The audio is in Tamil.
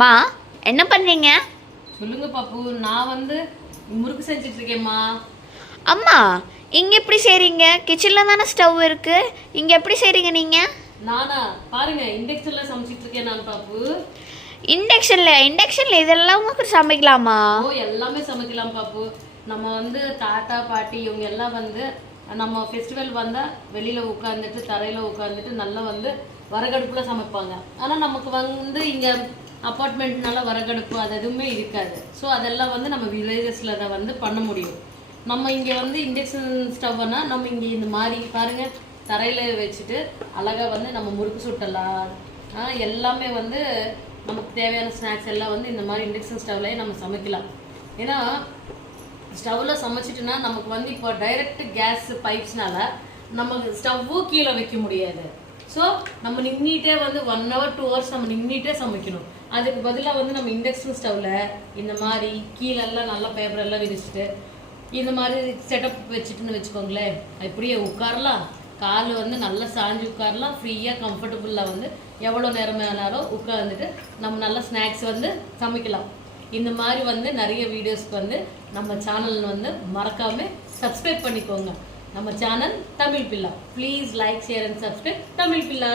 மா என்ன பண்ணுறீங்க? சொல்லுங்க பாப்பு. நான் முறுக்கு செஞ்சுட்டு இருக்கேம்மா. அம்மா இங்கே எப்படி செய்கிறீங்க? கிச்சனில் தானே ஸ்டவ் இருக்குது, இங்கே எப்படி செய்கிறீங்க நீங்கள்? நானா பாருங்க இண்டக்ஷன்ல சமைச்சிட்டு இருக்கேன் நான் பாப்பு. இண்டக்ஷனில் இதெல்லாம் சமைக்கலாமா? ஓ எல்லாமே சமைக்கலாம் பாப்பு. நம்ம தாத்தா பாட்டி இவங்க எல்லாம் நம்ம ஃபெஸ்டிவல் வந்தால் வெளியில் உட்காந்துட்டு தரையில் உட்காந்துட்டு நல்லா விறகடுப்பில் சமைப்பாங்க. ஆனால் நமக்கு இங்கே அப்பார்ட்மெண்ட்னால விறகடுப்பு அது எதுவுமே இருக்காது. ஸோ அதெல்லாம் நம்ம வில்லேஜஸில் அதை பண்ண முடியும். நம்ம இங்கே இண்டக்ஷன் ஸ்டவ்னா நம்ம இங்கே இந்த மாதிரி பாருங்கள் தரையில் வச்சுட்டு அழகாக நம்ம முறுக்கு சுட்டலாம். எல்லாமே நமக்கு தேவையான ஸ்நாக்ஸ் எல்லாம் இந்த மாதிரி இண்டக்ஷன் ஸ்டவ்லேயே நம்ம சமைக்கலாம். ஏன்னா ஸ்டவ்வில் சமைச்சிட்டுனா நமக்கு இப்போ டைரக்ட் கேஸ் பைப்ஸ்னால நமக்கு ஸ்டவ்வும் கீழே வைக்க முடியாது. ஸோ நம்ம நின்றுட்டே 1 hour 2 hours நம்ம நின்றுட்டே சமைக்கணும். அதுக்கு பதிலாக நம்ம இண்டக்ஷன் ஸ்டவ்வில் இந்த மாதிரி கீழெல்லாம் நல்லா பேப்பரெல்லாம் விரிச்சிட்டு இந்த மாதிரி செட்டப் வச்சுட்டுன்னு வச்சுக்கோங்களேன், இப்படியே உட்காரலாம். கால் நல்லா சாஞ்சு உட்காரலாம். ஃப்ரீயாக கம்ஃபர்டபுளாக எவ்வளோ நேரம் வேணாலும் உட்காந்துட்டு நம்ம நல்லா ஸ்நாக்ஸ் சமைக்கலாம். இந்த மாதிரி நிறைய வீடியோஸ்க்கு நம்ம சேனல் மறக்காமல் சப்ஸ்கிரைப் பண்ணிக்கோங்க. நம்ம channel Tamil Billa. Please like share and subscribe Tamil Billa.